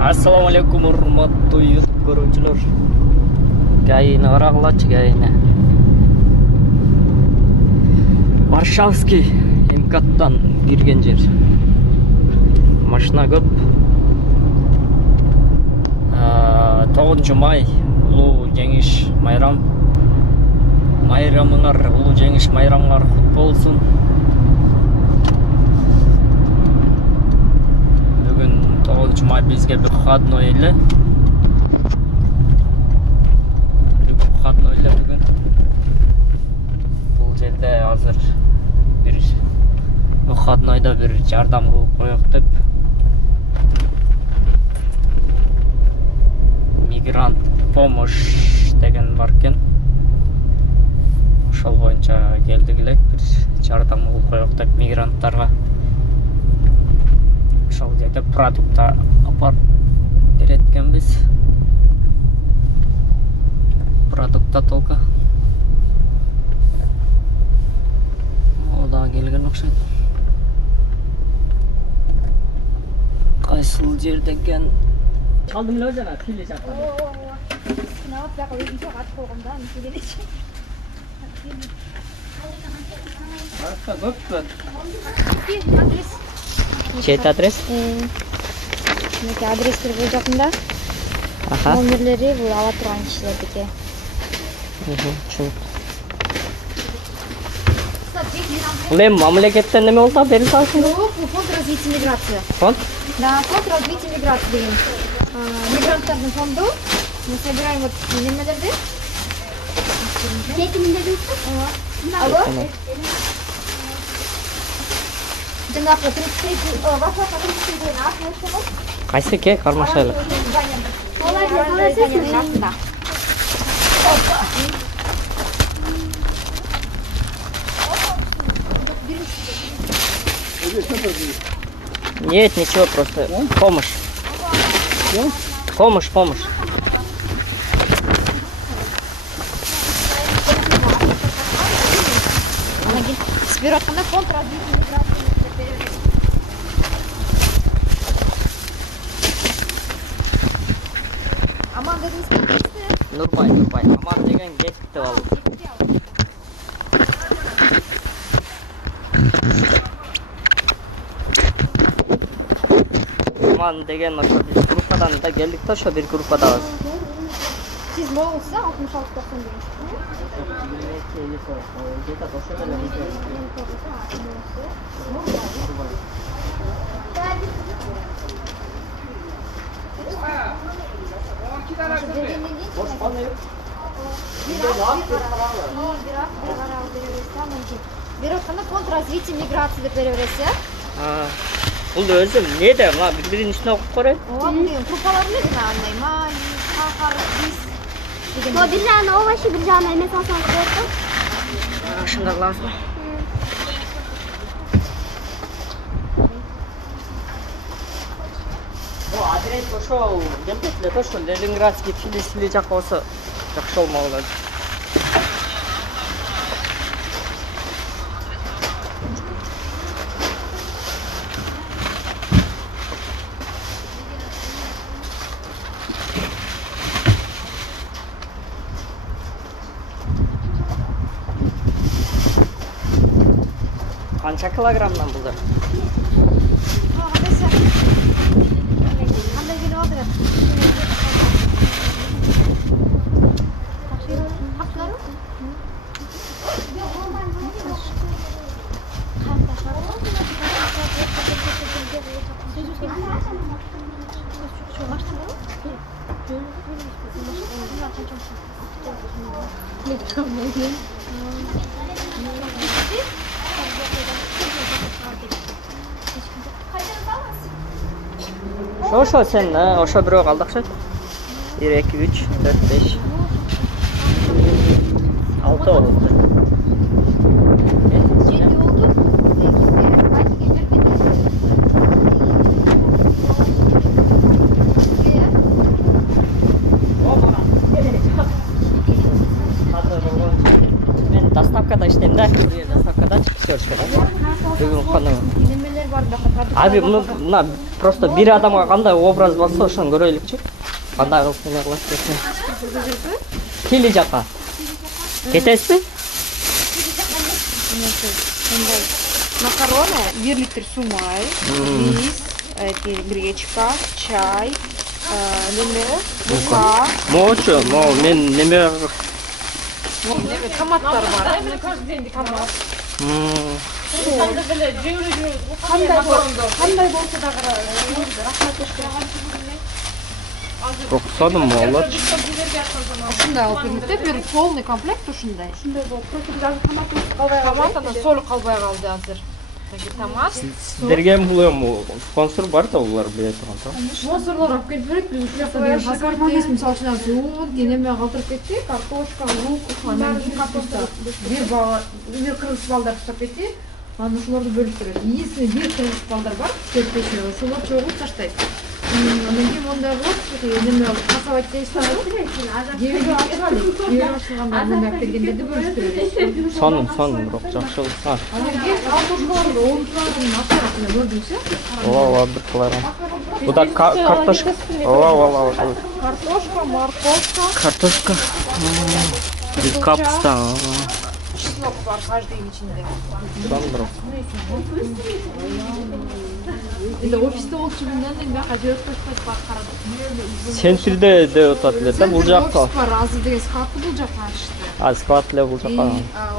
Assalamu alaikum урматтуу YouTube көрүүчүлөр. Гайны карагылачы гайны. Варшавский МКАДтан кирген жер. Машина көп. 9 май улуу жеңиш майрам. Майрамыңар улуу жеңиш майрамыңар кут болсун. Бүгүн 9 май бизге bir выходной эле. Бүгүн выходной эле бүгүн. Бул жерде азыр бир выходнойдо бир жардам кылып коёк деп. Мигрант помощь деген бар экен. Ошол боюнча келдик элек, бир жардам кылып коёк деп мигранттарга. Ошол жерде продукта апарып берет экенбиз. Продукта толка. Ода келген окшойт. Кайсыл жерде экен? Чалдым эле жана келе жатам. Сынап жакка өзүм жок атып койгомда, келелечи. Арка көппү. Адрес. Чет адрес? Мынакей адрестер бул жакында. Аха. Номерлери бул ала турган кишилердики. Чын. Лем мамлекеттен неме болду? Бери салсын. Бул фонд развития миграции. Фонд? Да, фонд развития миграции деген. Мигранттардын фонду. Мы собираем вот немелерди. Алло? Жанагы 33 ваша 33 гривна артынча. Кайсы ке кармашайлык? Нет, ничего, просто помощь. Помощь. Сбер атканда фонд развития миграции. Аман дедиңиз кетти? Нурбай. Аман деген кетти ал. Аман деген ошо биз группадан да келдик да, ошо бир группадабыз. Сиз могулсуз, 66-90 деген. Бир атканда фонд развития миграции деп бере бересиз, э? Бул өзү эмнеде? Мына бир-биринин үстүнө окуп көрөйүн. Ооба, мен группалар эле жана андай май, сахар, рис деген. Но бир жагына овощи, бир жагына эме салсаңыз болот да. Ошондой кылабызбы? Адрес ошол келбейт эле да, ошол Ленинградский Тбилиси жака болсо жакшы болмок эле. Канча килограммдан булдар? Кандай келип алдырат? Ошо сен, ошо бирөө калды акча. 1 2 3 4 5 6 болду. Жети болду. Мен доставкада иштейм да, доставкада чыгып көрүшкөн. Бүгүн кана. Немелер бар, бака Abi mына просто bir адамга кандай образ болсо ошону көрөйлүкчү. Кандай кылып эмне кылат десем. Кили жака. Кетесизби? Макароны, 1 литр сумай, рис, гречка, чай, мука. Моочу, мен неме Томаттар бар. Томат. Кандай болсо дагы рұқсадым болот. ушундай алып берилди. Бир полный комплект ушундай. Ушундай болуп, просто томат соль калбай калды азыр. Томат. Сиздерге бул спонсор бар да, булар биле турган. Спонсорлор алып келип берет. Биз ушул жакта деген базар эмес, мисалы үчүн зуун денеме калтырып кетти. Картошка, лук, капуста. Бир кыргыз балдар таштап кетти. Анан ошолорду бөлүп берет. Единственный бир кыргыз балдар бар, 4-5 ошолор чогулуп таштайт. Анан кийин мондай болот, неме касабат дейсиз. Жебеге ачылганда неме алып келгендерди бөлүштүрөбүз. Сонун, бирок жакшы кылса. Анан кийин картошкаларды оңтуранын ашарасына бөлдүңүз, Ооба, бир кыларым. Бу да картошка. Ооба. Картошка, морковка. Картошка. Bir капуста. Чеснок бар каждыйдын ичинде. Сонун. Эми офисте болчумундан эми бияка жүрөп кошпойт бар карадык. Центрде деп атат эле да, бул жакта. Офис бар, азыр деген складты бул жака ачышты. А, склад эле бул жака.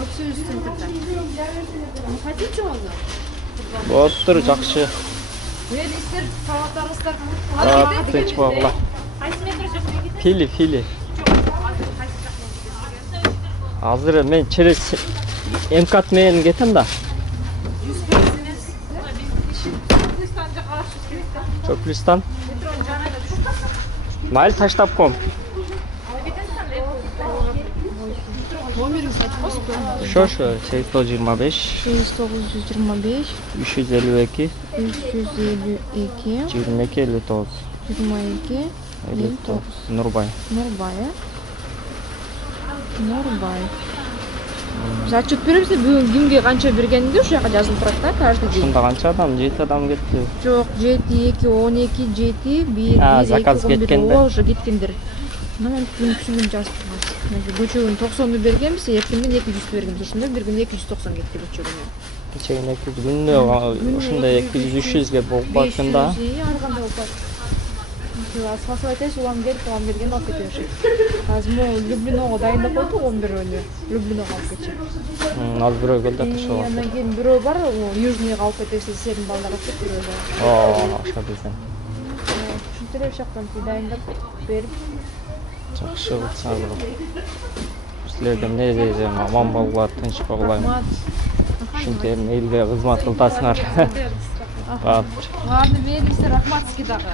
Офис центрде. Хотите өзү? Болуптур, жакшы. Сиздер салаттарыңыздар. Тынч болгула. Фили. Азыр мен через МКАД менен кетем да. Чөплүстан. Майыл таштап ком. Номериңизди айтпайсызбы? Ошо 825 925 352 352 22 59 22 59 Нурбай. Нурбай. Зачет беребиз, бүгүн кимге канча бергенинде ошол жака жазылып турат да, каждый день. Ушунда канча адам? 7 адам кетти. Жок, 7, 2, 12, 7, 1, 1, заказ 2, 11, кеткен да. уже кеткендер. Мен түшүндүм жазып турган. Көчөгүн 90ду бергенбиз, эртеңден 200 бергенбиз. Ошондо bir күндө 290 кетти көчөгүнө. Кечегин 200 күндө ушундай 200-300ге болуп калган да. Ар кандай болуп. Спасибо айтайсыз, улам келген алып кете беришет. Азыр могу Люблиного дайындап койдук 11-өнү. Люблиного алып кетчи. Азыр бирөө келди ташап. Андан кийин бирөө бар, Южныйга алып кетебиз, силердин балдар алып кетип бирөө. Ошо билсем. Ушинтип ошол жактан дайындап берип. Жакшы кылса бирок. Силерге эмне дейм, аман болгула, тынч болгула. Ушинтип элге кызмат кыласыңар. Ладно, бериңиздер, рахмат сизге дагы.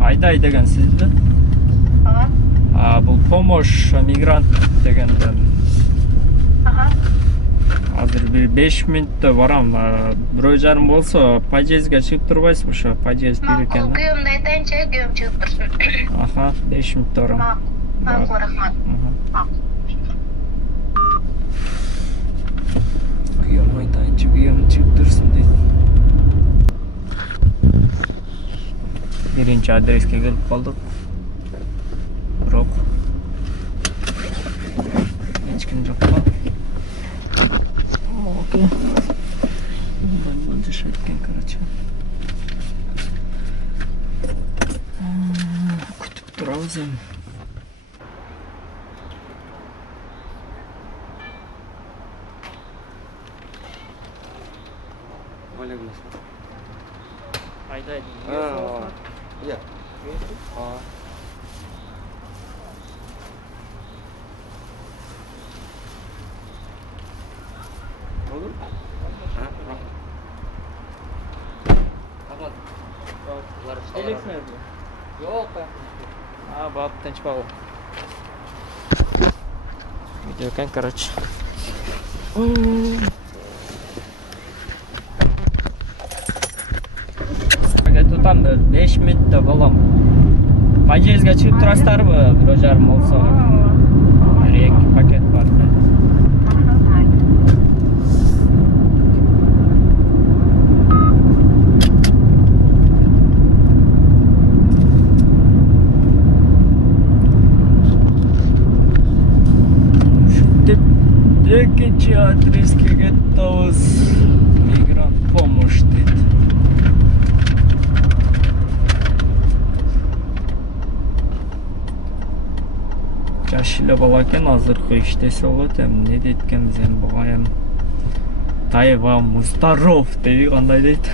Айдай деген сизби? Бул помощь мигрант дегенден. Азыр бир 5 мүнөттө барам. Бирөө жарым болсо подъездге чыгып турбайсызбы? Ошо подъезд бир экен. Күйөөмдү айтайынчы, күйөөм чыгып турсун. 5 мүнөттө барам. Рахмат. Күйөөм айтайынчы, күйөөм чыгып турсун дейт. Биринчи адреске келип калдык. Бирок эч ким жок да. Окей. Мындан жашайт экен, короче. Күтүп турабыз эми. Алейкум ассалам. Айда. Iya. Olur. Yok. Баб, тынч бабу. Видео kan, короче. Там 5 минутта болом. Подъездге чыгып турасыздарбы? 1,5 болсо. 2 пакет бар. Экинчи адреске кеттебиз. Мигрант помощь дейт. Жаш эле бала экен, азыркы иштесе болот. Эмне дейт экенбиз эми буга эми Тайва Мустаров дейби кандай дейт.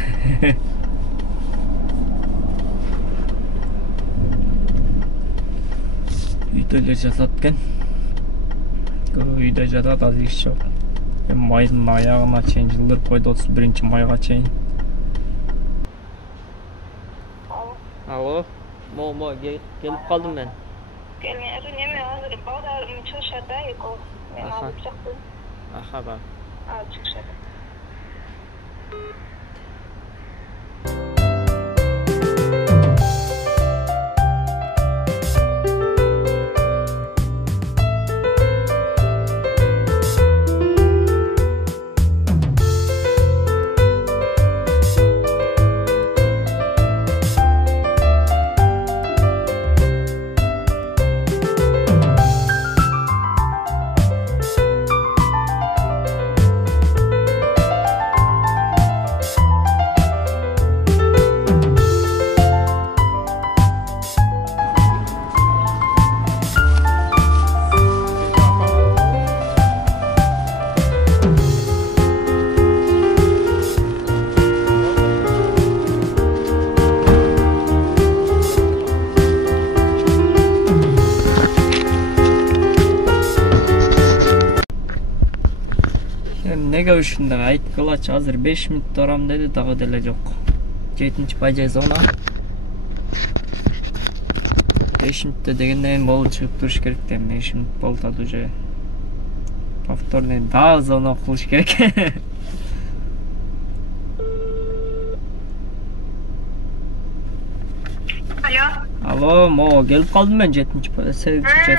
Үйдө эле жатат экен. Үйдө жатат, азыр иш жок. Эми майдын аягына чейин жылдырып койду, 31-майга чейин. Алло. Мо келип калдым мен. Gelmiyor. Neме hazır. Bağda çalışada yok. Ben alıp çıktım. Aha bak. Çıkışada. Неге ушундай айткылачы, азыр 5 минут турам деди, дагы деле жок. 7-бажай зона. 5 минутта дегенден болуп чыгып туруш керек да, 5 минут болтат уже. Повторный дагы зона кылыш керек. Алло. Алло, мо келип калдым мен 7-бажай.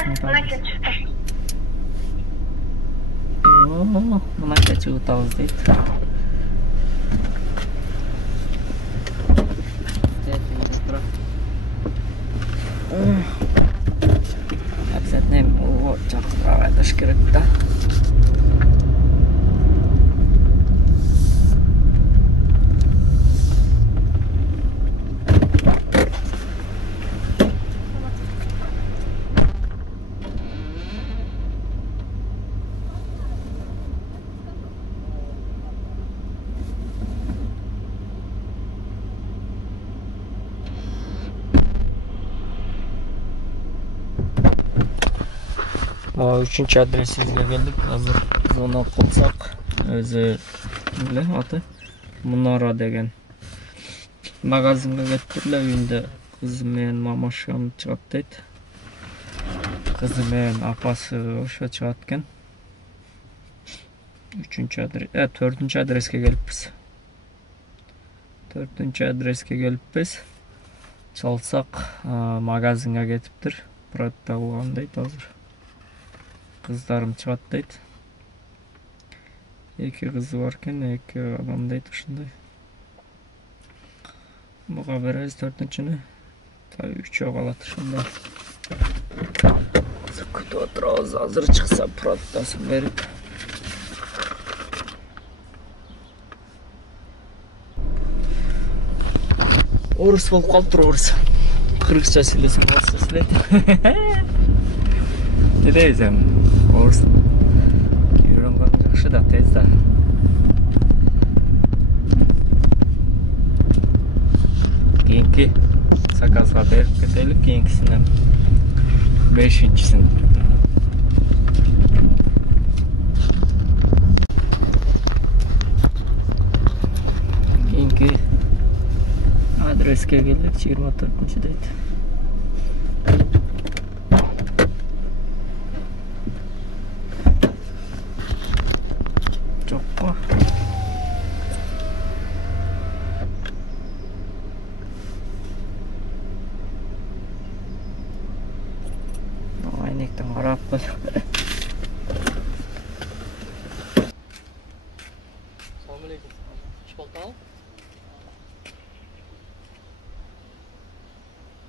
Мынакей чыгып атабыз дейт. Обязательно чакырып айтыш керек да. Üçüncü adresizge geldik. Hazır zona kılsak. Özü ne adı? Munara degen. Magazinge getirdiler. Uyunda kızım men mamaşam çıkıp deydi. Kızım men apası oşa çıkatken. Üçüncü adres, dördüncü adreske gelippiz. Dördüncü adreske gelippiz. Çalsak magazinge getiptir. Burada olgan deydi hazır. Kızlarım çıkat deydi. 2 kızı varken 2 adam deydi uşunday. Buga bereriz 4-ünчүнү. Tabii 3 kalat uşunday. Kütüp oturabız, hazır çıksa produktasın verip. Orus bolup kalıp turup orus. Kırgızça söylesem orusça söyledi. Ne diyeceğim? Orus. Үйрөнгөн жакшы да, тез да. кийинки заказга берип кетели, кийинкисинен 5-син. Кийинки адреске келдик, 24 дейт. Жокко. Айнектен карап кой. Assalamu alaikum. İş baltalı?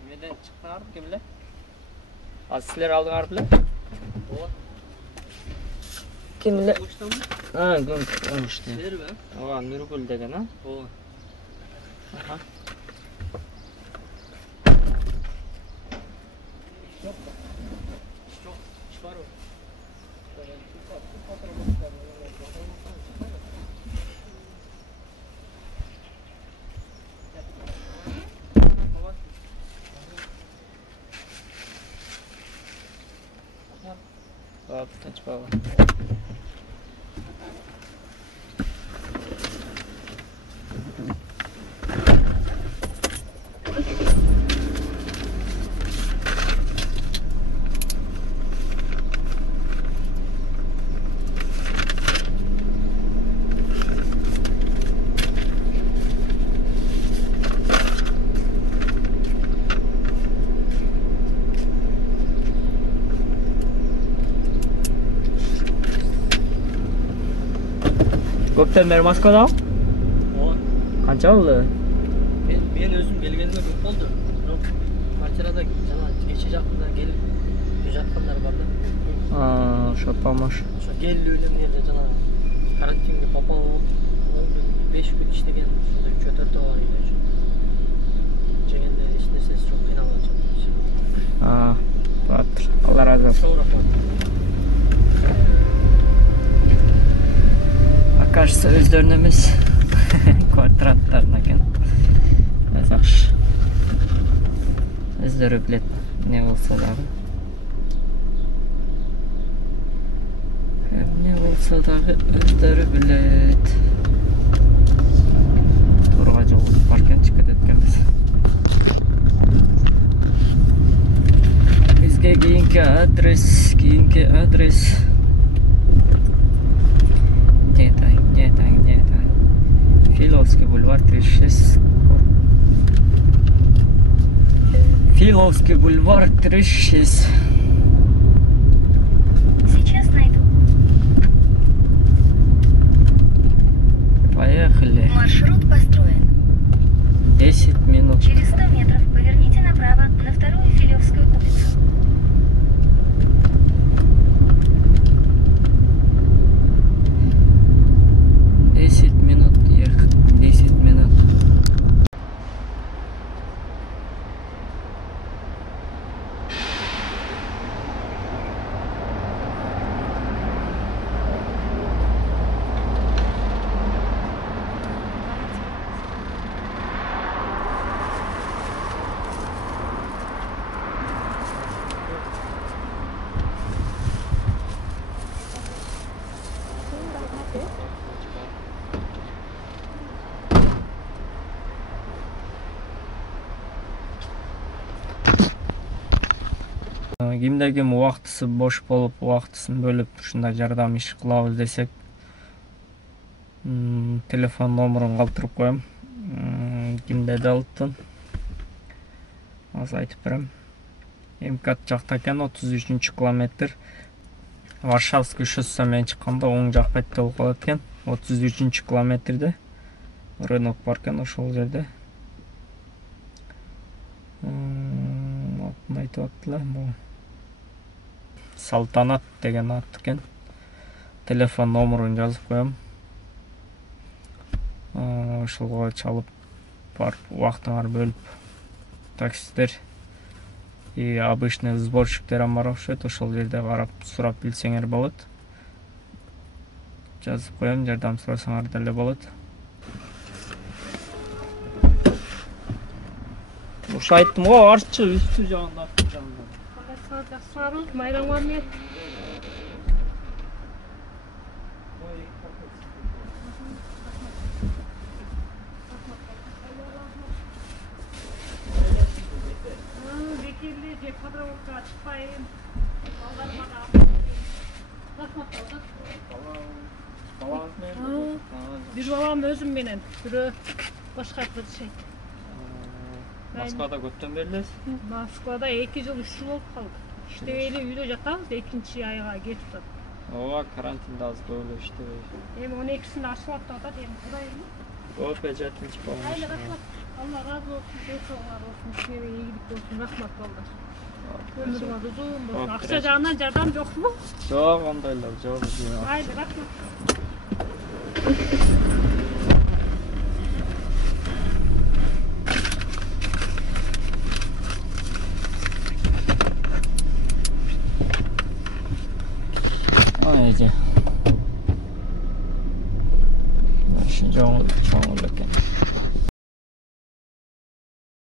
Neden çıktın kim bile? Az sizler aldın arı bile? Kim bile? Ha, gün işte. Ver be. Oha, Nurgül degen ha? O. Aha. İş var o. Bak, taç baba. Көптен бері Москвада? O. Қанша болды? Men özüm gelgenime көп болды. Бирок квартирада жана кече жакында келип жаткандар бар да. Ошо помощь. Ошо келүү эле эмне жана карантинге попал болуп 5 күн иштеген, ошондой 3-4 бар эле. Жегенде эч нерсеси жок, кыйналып атышат. Батыр. Алла разы болсын. Çok rahat. Окажется, өздөрүнүн эмес. Квадраттарын экен. Азакш. Өздөрү билет, эмне болсо дагы. Эмне болсо дагы өздөрү билет. Турга жол паркен чыгып кеткенбиз. Бизге кийинки адрес. Филовский бульвар 36. Филовский бульвар 36. Сейчас найду. Поехали. Маршрут построен. 10 минут. Через 100 метров поверните направо на вторую Филевскую улицу. Кимде ким убактысы бош болуп, убактысын бөлүп ушундай жардам иш кылабыз десек, телефон номерун калтырып коем. Кимде далыптын. Азыр айтып берем. МКАД жакта экен, 33-километр. Варшавский шоссе менен чыкканда оң жак бетте болуп калат экен. 33-километрде рынок бар экен, ошол жерде. Атын айтып аттылар, бул Салтанат деген ат экен. Телефон номерун жазып коем. Ошолго чалып барып убактыңар бөлүп таксистер и обычный сборщиктер бар окшойт, ошол жерде карап сурап билсеңер болот. Жазып коем, жардам сурасаңар деле болот. ушул айттым го, арчы үстү жагында. Сары майрамга мен. Bekirli je подработка чыкпайын. Балдарыма да. Рахмат балдар. Бир балам өзүм менен, бирөө башка кырчайт. Москвада көптөн бери элесиз? Москвада 2 жыл 3 жыл болуп калды. Иштебейли үйдө жатабыз, 2-чи айга кетип атат. Ооба, карантинде аз көп эле иштебей. Эми 12-синде ачылып атат, эми кудайым. Көп эжетинчи болмуш. Айла рахмат. Алла разы болсун, сагалар болсун, силерге ийгилик болсун, рахмат балдар. Өмүрүңөр узун болсун. Акча жагынан жардам жокпу? Жок, ондойлор жок. Айла рахмат. Iyice. Şu çoğunluk ekan.